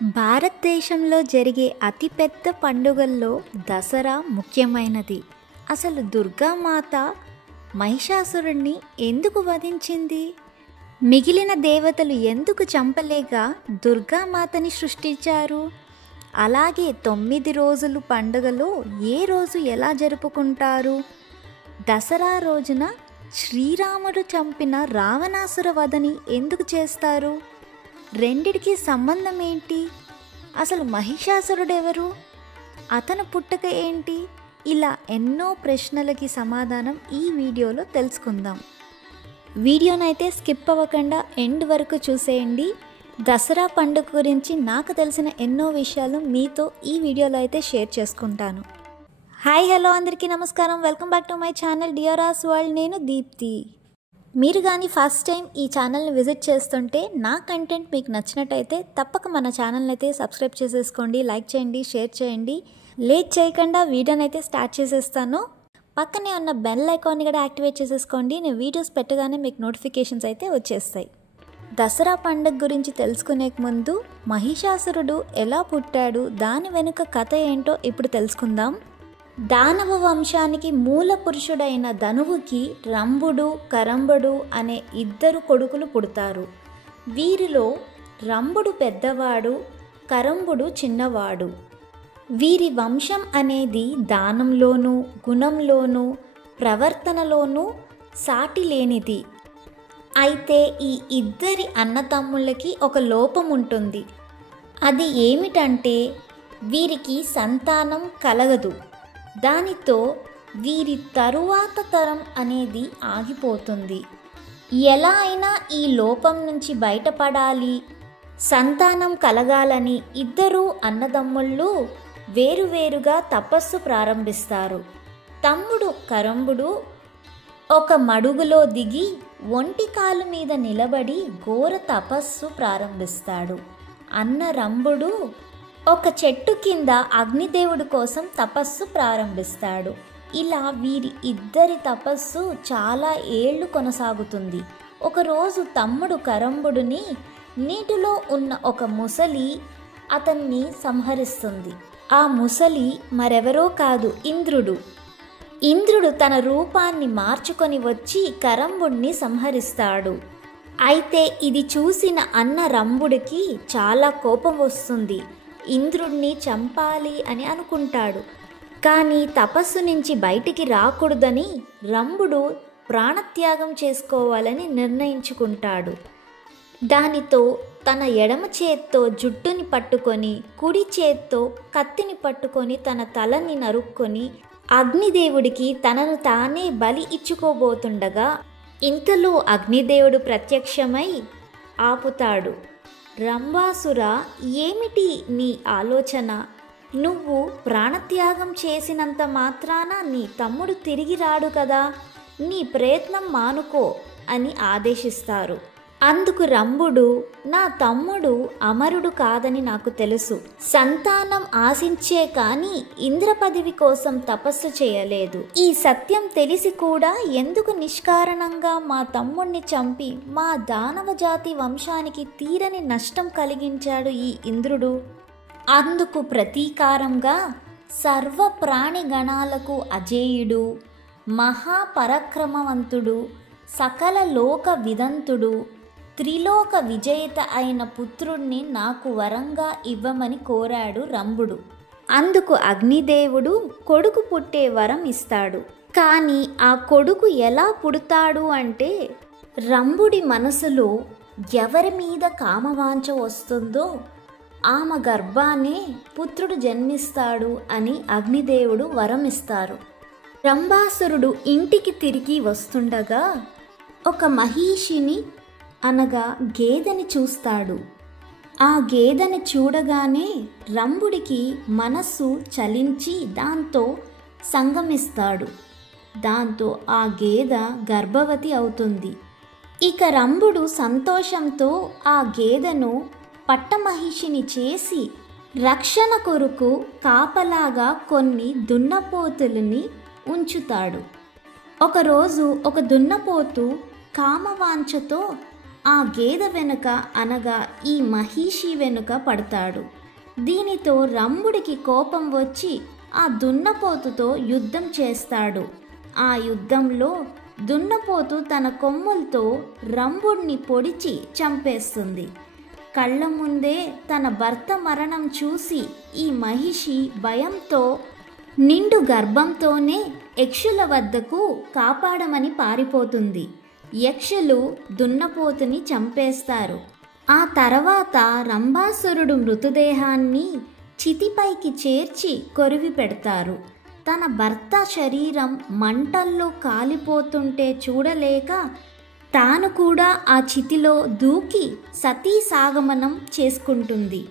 భారతదేశంలో జరిగే అతిపెద్ద పండుగల్లో దసరా ముఖ్యమైనది. అసలు దుర్గామాత మహిషాసురుణ్ణి ఎందుకు వధించింది? మిగిలిన దేవతలు ఎందుకు చంపలేక దుర్గామాతని సృష్టించారు? అలాగే 9 రోజులు పండుగలో ఏ రోజు ఎలా జరుపుకుంటారు? దసరా రోజున శ్రీరాముడు చంపిన రావణాసుర వధని ఎందుకు చేస్తారు? రెండిటికి సంబంధం ఏంటి? అసలు మహిషాసురుడెవరు? అతను పుట్టుక ఏంటి? ఇలా ఎన్నో ప్రశ్నలకి సమాధానం ఈ వీడియోలో తెలుసుకుందాం. వీడియోనైతే స్కిప్ అవ్వకుండా ఎండ్ వరకు చూసేయండి. దసరా పండుగ గురించి నాకు తెలిసిన ఎన్నో విషయాలు మీతో ఈ వీడియోలో అయితే షేర్ చేసుకుంటాను. హాయ్ హలో అందరికీ నమస్కారం. Welcome back to my channel Deoras world. నేను దీప్తి. మీరు కానీ ఫస్ట్ టైం ఈ ఛానల్ని విజిట్ చేస్తుంటే నా కంటెంట్ మీకు నచ్చినట్టయితే తప్పక మన ఛానల్ని అయితే సబ్స్క్రైబ్ చేసేసుకోండి, లైక్ చేయండి, షేర్ చేయండి. లేట్ చేయకుండా వీడియోని అయితే స్టార్ట్ చేసేస్తాను. పక్కనే ఉన్న బెల్ ఐకాన్ని కూడా యాక్టివేట్ చేసేసుకోండి. నేను వీడియోస్ పెట్టగానే మీకు నోటిఫికేషన్స్ అయితే వచ్చేస్తాయి. దసరా పండుగ గురించి తెలుసుకునే ముందు మహిషాసురుడు ఎలా పుట్టాడు, దాని వెనుక కథ ఏంటో ఇప్పుడు తెలుసుకుందాం. దానవ వంశానికి మూల పురుషుడైన ధనువుకి రంభుడు, కరంబుడు అనే 2 కొడుకులు పుడతారు. వీరిలో రంభుడు పెద్దవాడు, కరంబుడు చిన్నవాడు. వీరి వంశం అనేది దానంలోనూ, గుణంలోనూ, ప్రవర్తనలోనూ సాటి లేనిది. అయితే ఈ 2 అన్నతమ్ముళ్ళకి ఒక లోపం ఉంటుంది. అది ఏమిటంటే వీరికి సంతానం కలగదు. దానితో వీరి తరువాత తరం అనేది ఆగిపోతుంది. ఎలా అయినా ఈ లోపం నుంచి బయటపడాలి, సంతానం కలగాలని 2 అన్నదమ్ముళ్ళు వేరువేరుగా తపస్సు ప్రారంభిస్తారు. తమ్ముడు కరంబుడు ఒక మడుగులో దిగి ఒంటి కాలు మీద నిలబడి ఘోర తపస్సు ప్రారంభిస్తాడు. అన్న రంభుడు ఒక చెట్టు కింద అగ్నిదేవుడి కోసం తపస్సు ప్రారంభిస్తాడు. ఇలా వీరి 2 తపస్సు చాలా ఏళ్ళు కొనసాగుతుంది. ఒకరోజు తమ్ముడు కరంబుడిని నీటిలో ఉన్న ఒక ముసలి అతన్ని సంహరిస్తుంది. ఆ ముసలి మరెవరో కాదు, ఇంద్రుడు. ఇంద్రుడు తన రూపాన్ని మార్చుకొని వచ్చి కరంబుడిని సంహరిస్తాడు. అయితే ఇది చూసిన అన్న రంభుడికి చాలా కోపం వస్తుంది. ఇంద్రుడిని చంపాలి అని అనుకుంటాడు. కానీ తపస్సు నుంచి బయటికి రాకూడదని రంభుడు ప్రాణత్యాగం చేసుకోవాలని నిర్ణయించుకుంటాడు. దానితో తన ఎడమ చేత్తో జుట్టుని పట్టుకొని, కుడి చేత్తో కత్తిని పట్టుకొని తన తలని నరుక్కొని అగ్నిదేవుడికి తనను తానే బలి ఇచ్చుకోబోతుండగా ఇంతలో అగ్నిదేవుడు ప్రత్యక్షమై ఆపుతాడు. రంభాసుర, ఏమిటి నీ ఆలోచన? నువ్వు ప్రాణత్యాగం చేసినంత మాత్రాన నీ తమ్ముడు తిరిగి రాడు కదా, నీ ప్రయత్నం మానుకో అని ఆదేశిస్తారు. అందుకు రంభుడు, నా తమ్ముడు అమరుడు కాదని నాకు తెలుసు. సంతానం ఆశించే కానీ ఇంద్ర పదవి కోసం తపస్సు చేయలేదు. ఈ సత్యం తెలిసి కూడా ఎందుకు నిష్కారణంగా మా తమ్ముణ్ణి చంపి మా దానవ జాతి వంశానికి తీరని నష్టం కలిగించాడు ఈ ఇంద్రుడు? అందుకు ప్రతీకారంగా సర్వ ప్రాణి గణాలకు అజేయుడు, మహాపరక్రమవంతుడు, సకల లోక విదంతుడు, త్రిలోక విజేత అయిన పుత్రుణ్ణి నాకు వరంగా ఇవ్వమని కోరాడు రంభుడు. అందుకు అగ్నిదేవుడు కొడుకు పుట్టే వరం ఇస్తాడు. కానీ ఆ కొడుకు ఎలా పుడతాడు అంటే రంభుడి మనసులో ఎవరి మీద కామవాంఛ వస్తుందో ఆమె గర్భాన్నే పుత్రుడు జన్మిస్తాడు అని అగ్నిదేవుడు వరం ఇస్తారు. రంభాసురుడు ఇంటికి తిరిగి వస్తుండగా ఒక మహిషిని అనగా గేదెని చూస్తాడు. ఆ గేదెని చూడగానే రంభుడికి మనస్సు చలించి దాంతో సంగమిస్తాడు. దాంతో ఆ గేదె గర్భవతి అవుతుంది. ఇక రంభుడు సంతోషంతో ఆ గేదెను పట్టమహిషిని చేసి రక్షణ కొరకు కాపలాగా కొన్ని దున్నపోతులని ఉంచుతాడు. ఒకరోజు ఒక దున్నపోతు కామవాంఛతో ఆ గేదె వెనుక అనగా ఈ మహిషి వెనుక పడతాడు. దీనితో రంభుడికి కోపం వచ్చి ఆ దున్నపోతుతో యుద్ధం చేస్తాడు. ఆ యుద్ధంలో దున్నపోతు తన కొమ్ములతో రంభుడిని పొడిచి చంపేస్తుంది. కళ్ళ ముందే తన భర్త మరణం చూసి ఈ మహిషి భయంతో నిండు గర్భంతోనే యక్షుల వద్దకు కాపాడమని పారిపోతుంది. యక్షులు దున్నపోతుని చంపేస్తారు. ఆ తర్వాత రంభాసురుడు మృతదేహాన్ని చితిపైకి చేర్చి కొరివి పెడతారు. తన భర్త శరీరం మంటల్లో కాలిపోతుంటే చూడలేక తాను కూడా ఆ చితిలో దూకి సతీ సాగమనం చేసుకుంటుంది.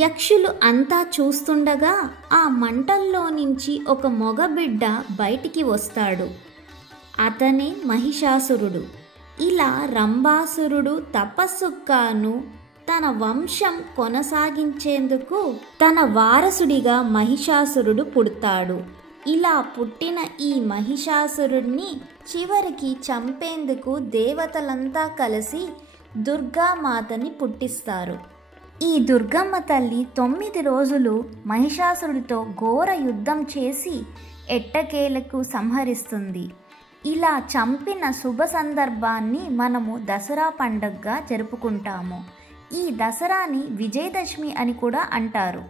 యక్షులు అంతా చూస్తుండగా ఆ మంటల్లో నుంచి ఒక మగబిడ్డ బయటికి వస్తాడు. అతనే మహిషాసురుడు. ఇలా రంభాసురుడు తపస్సుగాను తన వంశం కొనసాగించేందుకు తన వారసుడిగా మహిషాసురుడు పుడతాడు. ఇలా పుట్టిన ఈ మహిషాసురుడిని చివరికి చంపేందుకు దేవతలంతా కలిసి దుర్గామాతని పుట్టిస్తారు. ఈ దుర్గమ్మ తల్లి 9 రోజులు మహిషాసురుడితో ఘోర యుద్ధం చేసి ఎట్టకేలకు సంహరిస్తుంది. ఇలా చంపిన శుభ సందర్భాన్ని మనము దసరా పండుగగా జరుపుకుంటాము. ఈ దసరాని విజయదశమి అని కూడా అంటారు.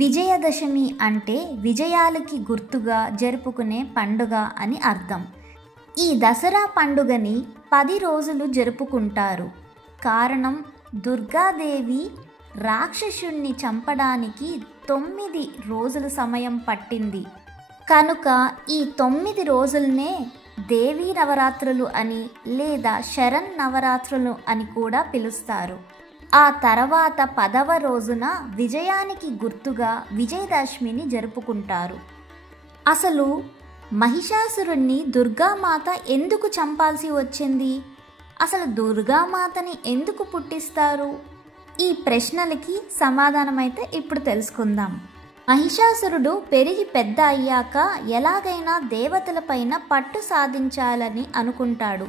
విజయదశమి అంటే విజయాలకి గుర్తుగా జరుపుకునే పండుగ అని అర్థం. ఈ దసరా పండుగని 10 రోజులు జరుపుకుంటారు. కారణం దుర్గాదేవి రాక్షసుణ్ణి చంపడానికి 9 రోజుల సమయం పట్టింది కనుక ఈ 9 రోజులనే దేవీ నవరాత్రులు అని లేదా శరణ్ నవరాత్రులు అని కూడా పిలుస్తారు. ఆ తర్వాత 10వ రోజున విజయానికి గుర్తుగా విజయదశమిని జరుపుకుంటారు. అసలు మహిషాసురుణ్ణి దుర్గామాత ఎందుకు చంపాల్సి వచ్చింది? అసలు దుర్గామాతని ఎందుకు పుట్టిస్తారు? ఈ ప్రశ్నలకి సమాధానమైతే ఇప్పుడు తెలుసుకుందాం. మహిషాసురుడు పెరిగి పెద్ద అయ్యాక ఎలాగైనా దేవతలపైన పట్టు సాధించాలని అనుకుంటాడు.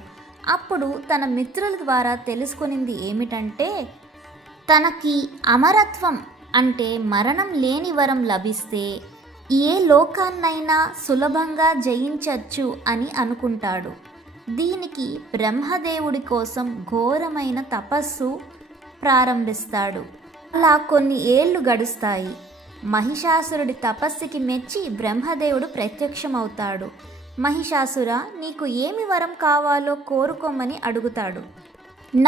అప్పుడు తన మిత్రుల ద్వారా తెలుసుకునింది ఏమిటంటే తనకి అమరత్వం అంటే మరణం లేని వరం లభిస్తే ఏ లోకాన్నైనా సులభంగా జయించవచ్చు అని అనుకుంటాడు. దీనికి బ్రహ్మదేవుడి కోసం ఘోరమైన తపస్సు ప్రారంభిస్తాడు. అలా కొన్ని ఏళ్ళు గడుస్తాయి. మహిషాసురుడి తపస్సుకి మెచ్చి బ్రహ్మదేవుడు ప్రత్యక్షమవుతాడు. మహిషాసుర, నీకు ఏమి వరం కావాలో కోరుకోమని అడుగుతాడు.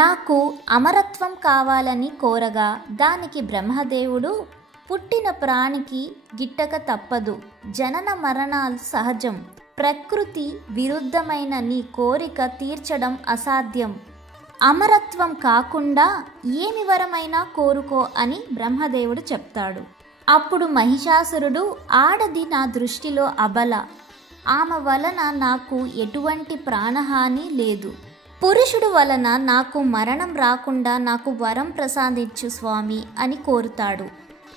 నాకు అమరత్వం కావాలని కోరగా దానికి బ్రహ్మదేవుడు పుట్టిన ప్రాణికి గిట్టక తప్పదు, జనన మరణాలు సహజం, ప్రకృతి విరుద్ధమైన నీ కోరిక తీర్చడం అసాధ్యం, అమరత్వం కాకుండా ఏమి వరమైనా కోరుకో అని బ్రహ్మదేవుడు చెప్తాడు. అప్పుడు మహిషాసురుడు, ఆడది నా దృష్టిలో అబల, ఆమె వలన నాకు ఎటువంటి ప్రాణహాని లేదు, పురుషుడు వలన నాకు మరణం రాకుండా నాకు వరం ప్రసాదించు స్వామి అని కోరుతాడు.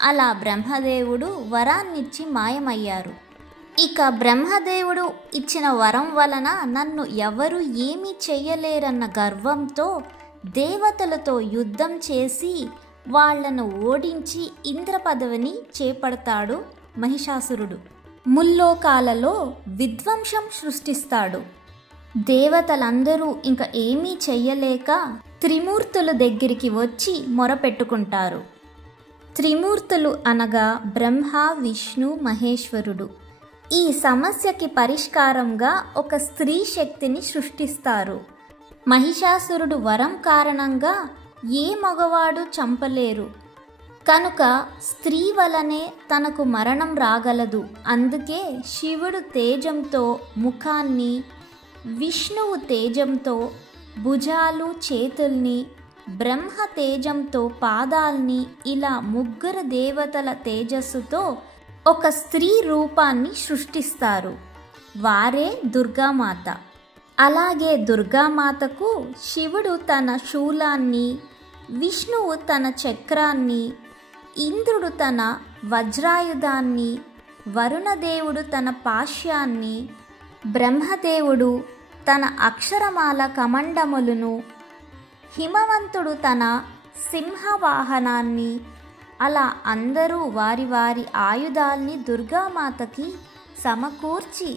అలా బ్రహ్మదేవుడు వరాన్నిచ్చి మాయమయ్యారు. ఇక బ్రహ్మదేవుడు ఇచ్చిన వరం వలన నన్ను ఎవరు ఏమీ చెయ్యలేరన్న గర్వంతో దేవతలతో యుద్ధం చేసి వాళ్లను ఓడించి ఇంద్ర పదవిని చేపడతాడు మహిషాసురుడు. ముల్లోకాలలో విధ్వంసం సృష్టిస్తాడు. దేవతలందరూ ఇంకా ఏమీ చెయ్యలేక త్రిమూర్తుల దగ్గరికి వచ్చి మొరపెట్టుకుంటారు. త్రిమూర్తులు అనగా బ్రహ్మ, విష్ణు, మహేశ్వరుడు. ఈ సమస్యకి పరిష్కారంగా ఒక స్త్రీ శక్తిని సృష్టిస్తారు. మహిషాసురుడు వరం కారణంగా ఏ మగవాడు చంపలేరు కనుక స్త్రీ వలనే తనకు మరణం రాగలదు. అందుకే శివుడు తేజంతో ముఖాన్ని, విష్ణువు తేజంతో భుజాలు చేతుల్ని, బ్రహ్మ తేజంతో పాదాల్ని, ఇలా ముగ్గురు దేవతల తేజస్సుతో ఒక స్త్రీ రూపాన్ని సృష్టిస్తారు. వారే దుర్గామాత. అలాగే దుర్గామాతకు శివుడు తన శూలాన్ని, విష్ణువు తన చక్రాన్ని, ఇంద్రుడు తన వజ్రాయుధాన్ని, వరుణదేవుడు తన పాశ్యాన్ని, బ్రహ్మదేవుడు తన అక్షరమాల కమండములను, హిమవంతుడు తన సింహవాహనాన్ని, అలా అందరూ వారి వారి ఆయుధాల్ని దుర్గామాతకి సమకూర్చి,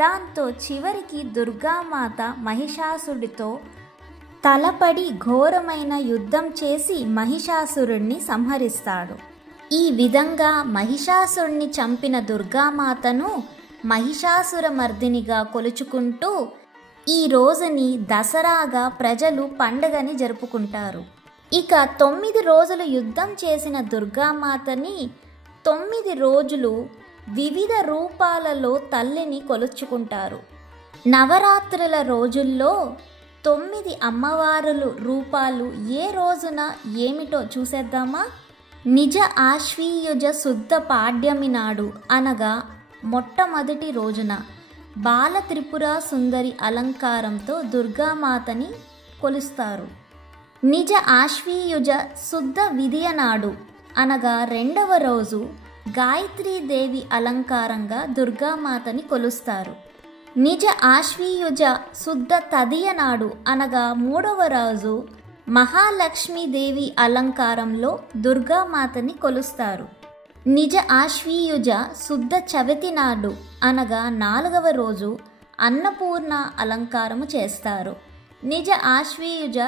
దాంతో చివరికి దుర్గామాత మహిషాసుడితో తలపడి ఘోరమైన యుద్ధం చేసి మహిషాసురుణ్ణి సంహరిస్తాడు. ఈ విధంగా మహిషాసురుణ్ణి చంపిన దుర్గామాతను మహిషాసురమర్దినిగా కొలుచుకుంటూ ఈ రోజుని దసరాగా ప్రజలు పండుగని జరుపుకుంటారు. ఇక 9 రోజులు యుద్ధం చేసిన దుర్గామాతని 9 రోజులు వివిధ రూపాలలో తల్లిని కొలుచుకుంటారు. నవరాత్రుల రోజుల్లో 9 అమ్మవారుల రూపాలు ఏ రోజున ఏమిటో చూసేద్దామా? నిజ ఆశ్వీయుజ శుద్ధ పాడ్యమి నాడు అనగా మొట్టమొదటి రోజున బాల త్రిపుర సుందరి అలంకారంతో దుర్గామాతని కొలుస్తారు. నిజ ఆశ్వీయుజ శుద్ధ విదియ నాడు అనగా రెండవ రోజు గాయత్రీదేవి అలంకారంగా దుర్గామాతని కొలుస్తారు. నిజ ఆశ్వీయుజ శుద్ధ తదియ నాడు అనగా మూడవ రోజు మహాలక్ష్మీదేవి అలంకారంలో దుర్గామాతని కొలుస్తారు. నిజ ఆశ్వీయుజ శుద్ధ చవితి నాడు అనగా 4వ రోజు అన్నపూర్ణ అలంకారము చేస్తారు. నిజ ఆశ్వీయుజ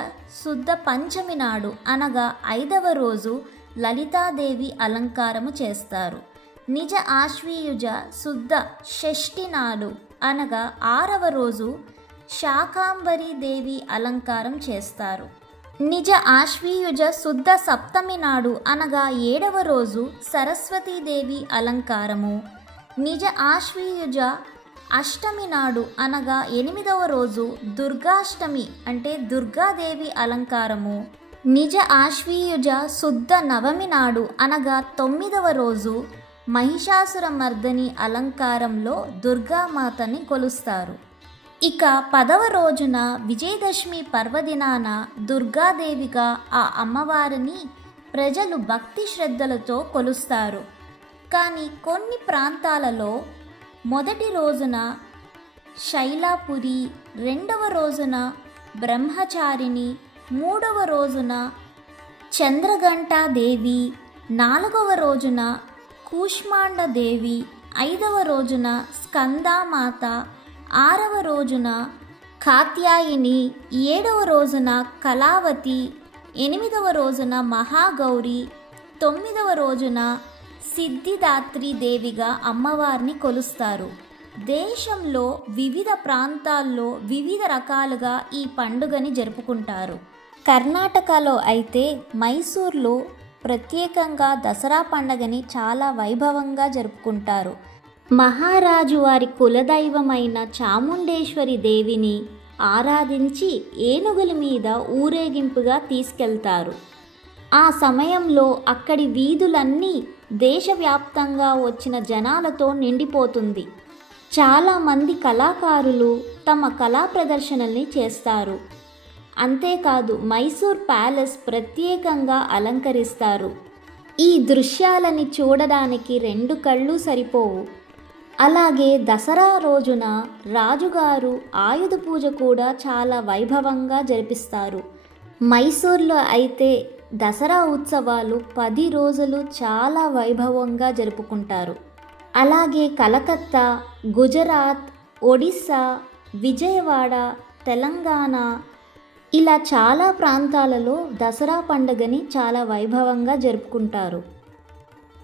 శుద్ధ పంచమి నాడు అనగా 5వ రోజు లలితాదేవి అలంకారము చేస్తారు. నిజ ఆశ్వీయుజ శుద్ధ షష్ఠి నాడు అనగా 6వ రోజు శాకాంబరి దేవి అలంకారం చేస్తారు. నిజ ఆశ్వీయుజ శుద్ధ సప్తమి నాడు అనగా 7వ రోజు సరస్వతీదేవి అలంకారము. నిజ ఆశ్వీయుజ అష్టమి నాడు అనగా 8వ రోజు దుర్గాష్టమి అంటే దుర్గాదేవి అలంకారము. నిజ ఆశ్వీయుజ శుద్ధ నవమి నాడు అనగా 9వ రోజు మహిషాసురమర్దిని అలంకారంలో దుర్గామాతని కొలుస్తారు. ఇక 10వ రోజున విజయదశమి పర్వదినాన దుర్గాదేవిగా ఆ అమ్మవారిని ప్రజలు భక్తి శ్రద్ధలతో కొలుస్తారు. కానీ కొన్ని ప్రాంతాలలో మొదటి రోజున శైలాపురి, రెండవ రోజున బ్రహ్మచారిణి, మూడవ రోజున చంద్రఘంటాదేవి, 4వ రోజున కూష్మాండదేవి, 5వ రోజున స్కందామాత, 6వ రోజున కాత్యాయిని, 7వ రోజున కళావతి, 8వ రోజున మహాగౌరి, 9వ రోజున సిద్ధిదాత్రి దేవిగా అమ్మవారిని కొలుస్తారు. దేశంలో వివిధ ప్రాంతాల్లో వివిధ రకాలుగా ఈ పండుగని జరుపుకుంటారు. కర్ణాటకలో అయితే మైసూర్లో ప్రత్యేకంగా దసరా పండుగని చాలా వైభవంగా జరుపుకుంటారు. మహారాజు వారి కులదైవమైన చాముండేశ్వరి దేవిని ఆరాధించి ఏనుగుల మీద ఊరేగింపుగా తీసుకెళ్తారు. ఆ సమయంలో అక్కడి వీధులన్నీ దేశవ్యాప్తంగా వచ్చిన జనాలతో నిండిపోతుంది. చాలామంది కళాకారులు తమ కళా ప్రదర్శనల్ని చేస్తారు. అంతేకాదు మైసూర్ ప్యాలెస్ ప్రత్యేకంగా అలంకరిస్తారు. ఈ దృశ్యాలని చూడడానికి 2 కళ్ళు సరిపోవు. అలాగే దసరా రోజున రాజుగారు ఆయుధ పూజ కూడా చాలా వైభవంగా జరిపిస్తారు. మైసూర్లో అయితే దసరా ఉత్సవాలు 10 రోజులు చాలా వైభవంగా జరుపుకుంటారు. అలాగే కలకత్తా, గుజరాత్, ఒడిస్సా, విజయవాడ, తెలంగాణ ఇలా చాలా ప్రాంతాలలో దసరా పండుగని చాలా వైభవంగా జరుపుకుంటారు.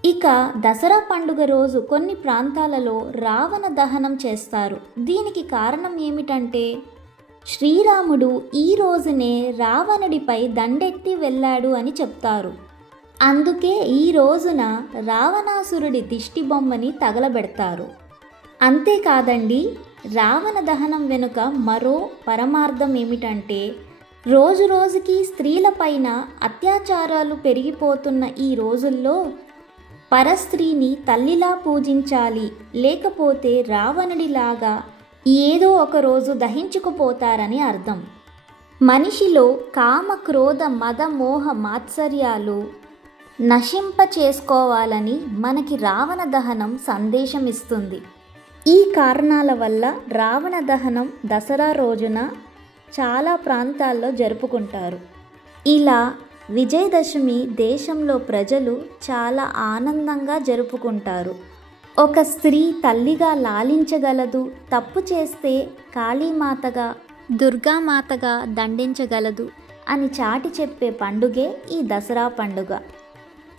ఇక దసరా పండుగ రోజు కొన్ని ప్రాంతాలలో రావణ దహనం చేస్తారు. దీనికి కారణం ఏమిటంటే శ్రీరాముడు ఈ రోజునే రావణుడిపై దండెత్తి వెళ్ళాడు అని చెప్తారు. అందుకే ఈ రోజున రావణాసురుడి దిష్టి బొమ్మని తగలబెడతారు. అంతేకాదండి, రావణ దహనం వెనుక మరో పరమార్థం ఏమిటంటే రోజు రోజుకి స్త్రీలపైన అత్యాచారాలు పెరిగిపోతున్న ఈ రోజుల్లో పరస్త్రీని తల్లిలా పూజించాలి, లేకపోతే రావణుడిలాగా ఏదో ఒకరోజు దహించుకుపోతారని అర్థం. మనిషిలో కామ, క్రోధ, మద, మోహ, మాత్సర్యాలు నశింప చేసుకోవాలని మనకి రావణ దహనం సందేశం ఇస్తుంది. ఈ కారణాల వల్ల రావణ దహనం దసరా రోజున చాలా ప్రాంతాల్లో జరుపుకుంటారు. ఇలా విజయదశమి దేశంలో ప్రజలు చాలా ఆనందంగా జరుపుకుంటారు. ఒక స్త్రీ తల్లిగా లాలించగలదు, తప్పు చేస్తే కాళీమాతగా, దుర్గామాతగా దండించగలదు అని చాటి చెప్పే పండుగే ఈ దసరా పండుగ.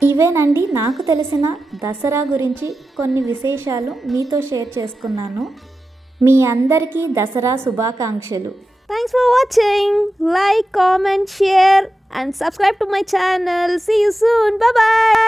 ఇవేనండి నాకు తెలిసిన దసరా గురించి కొన్ని విశేషాలు మీతో షేర్ చేసుకున్నాను. మీ అందరికీ దసరా శుభాకాంక్షలు. Thanks for watching. Like, comment, share and subscribe to my channel. See you soon. Bye bye.